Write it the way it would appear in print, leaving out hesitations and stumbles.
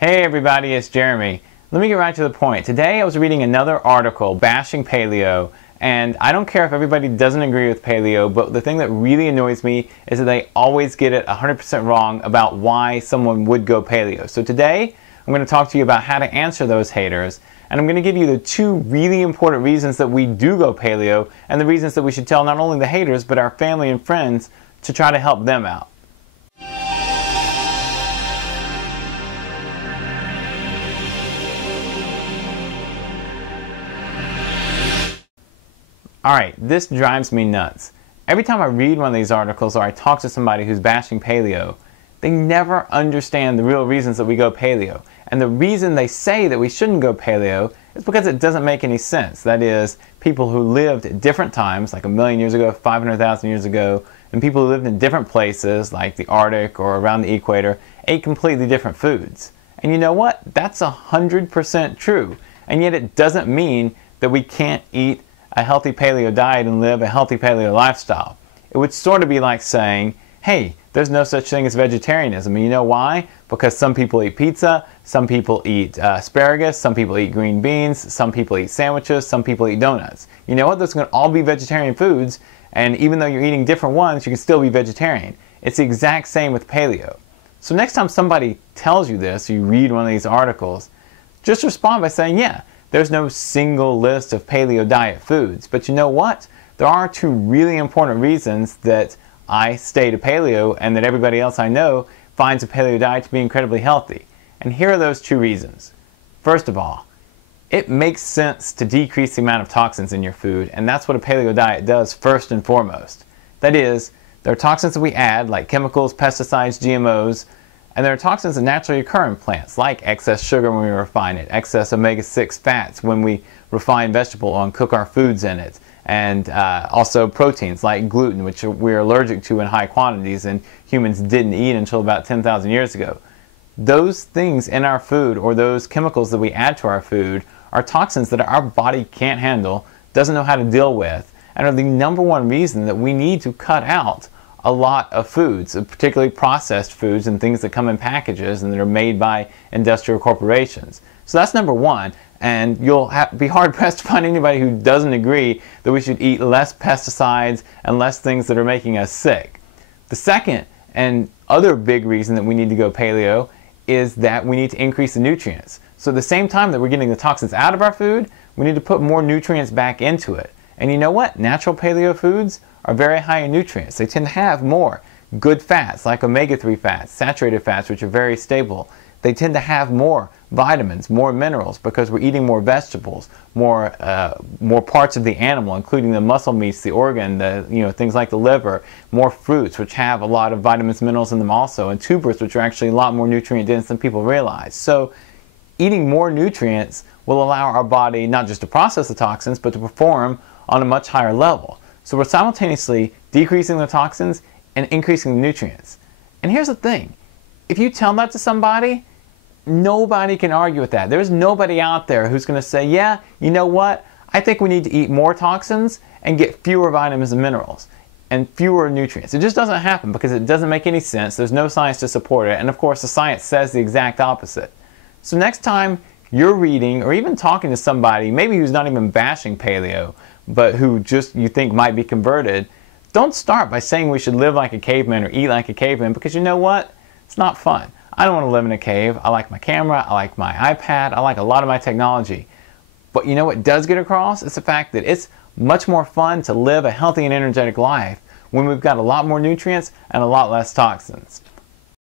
Hey everybody, it's Jeremy. Let me get right to the point. Today I was reading another article bashing paleo, and I don't care if everybody doesn't agree with paleo, but the thing that really annoys me is that they always get it 100% wrong about why someone would go paleo. So today I'm going to talk to you about how to answer those haters, and I'm going to give you the two really important reasons that we do go paleo and the reasons that we should tell not only the haters but our family and friends to try to help them out. Alright, this drives me nuts. Every time I read one of these articles or I talk to somebody who's bashing paleo, they never understand the real reasons that we go paleo. And the reason they say that we shouldn't go paleo is because it doesn't make any sense. That is, people who lived at different times, like 1,000,000 years ago, 500,000 years ago, and people who lived in different places, like the Arctic or around the equator, ate completely different foods. And you know what? That's 100% true. And yet it doesn't mean that we can't eat a healthy paleo diet and live a healthy paleo lifestyle. It would sort of be like saying, hey, there's no such thing as vegetarianism. And you know why? Because some people eat pizza, some people eat asparagus, some people eat green beans, some people eat sandwiches, some people eat donuts. You know what? Those are going to all be vegetarian foods, and even though you're eating different ones, you can still be vegetarian. It's the exact same with paleo. So next time somebody tells you this, or you read one of these articles, just respond by saying, yeah, there's no single list of paleo diet foods, but you know what? There are two really important reasons that I stay to paleo and that everybody else I know finds a paleo diet to be incredibly healthy. And here are those two reasons. First of all, it makes sense to decrease the amount of toxins in your food, and that's what a paleo diet does first and foremost. That is, there are toxins that we add, like chemicals, pesticides, GMOs, and there are toxins that naturally occur in plants, like excess sugar when we refine it, excess omega-6 fats when we refine vegetable oil and cook our foods in it, and also proteins like gluten, which we're allergic to in high quantities and humans didn't eat until about 10,000 years ago. Those things in our food, or those chemicals that we add to our food, are toxins that our body can't handle, doesn't know how to deal with, and are the number one reason that we need to cut out a lot of foods, particularly processed foods and things that come in packages and that are made by industrial corporations. So that's number one, and you'll be hard-pressed to find anybody who doesn't agree that we should eat less pesticides and less things that are making us sick. The second and other big reason that we need to go paleo is that we need to increase the nutrients. So at the same time that we're getting the toxins out of our food, we need to put more nutrients back into it. And you know what? Natural paleo foods are very high in nutrients. They tend to have more good fats, like omega-3 fats, saturated fats, which are very stable. They tend to have more vitamins, more minerals, because we're eating more vegetables, more parts of the animal, including the muscle meats, the organ, things like the liver, more fruits, which have a lot of vitamins, minerals in them also, and tubers, which are actually a lot more nutrient dense than people realize. So eating more nutrients will allow our body not just to process the toxins, but to perform on a much higher level. So we're simultaneously decreasing the toxins and increasing the nutrients. And here's the thing. If you tell that to somebody, nobody can argue with that. There's nobody out there who's going to say, yeah, you know what? I think we need to eat more toxins and get fewer vitamins and minerals and fewer nutrients. It just doesn't happen because it doesn't make any sense. There's no science to support it. And of course, the science says the exact opposite. So next time you're reading or even talking to somebody, maybe who's not even bashing paleo, but who just you think might be converted, don't start by saying we should live like a caveman or eat like a caveman, because you know what? It's not fun. I don't want to live in a cave. I like my camera, I like my iPad, I like a lot of my technology. But you know what does get across? It's the fact that it's much more fun to live a healthy and energetic life when we've got a lot more nutrients and a lot less toxins.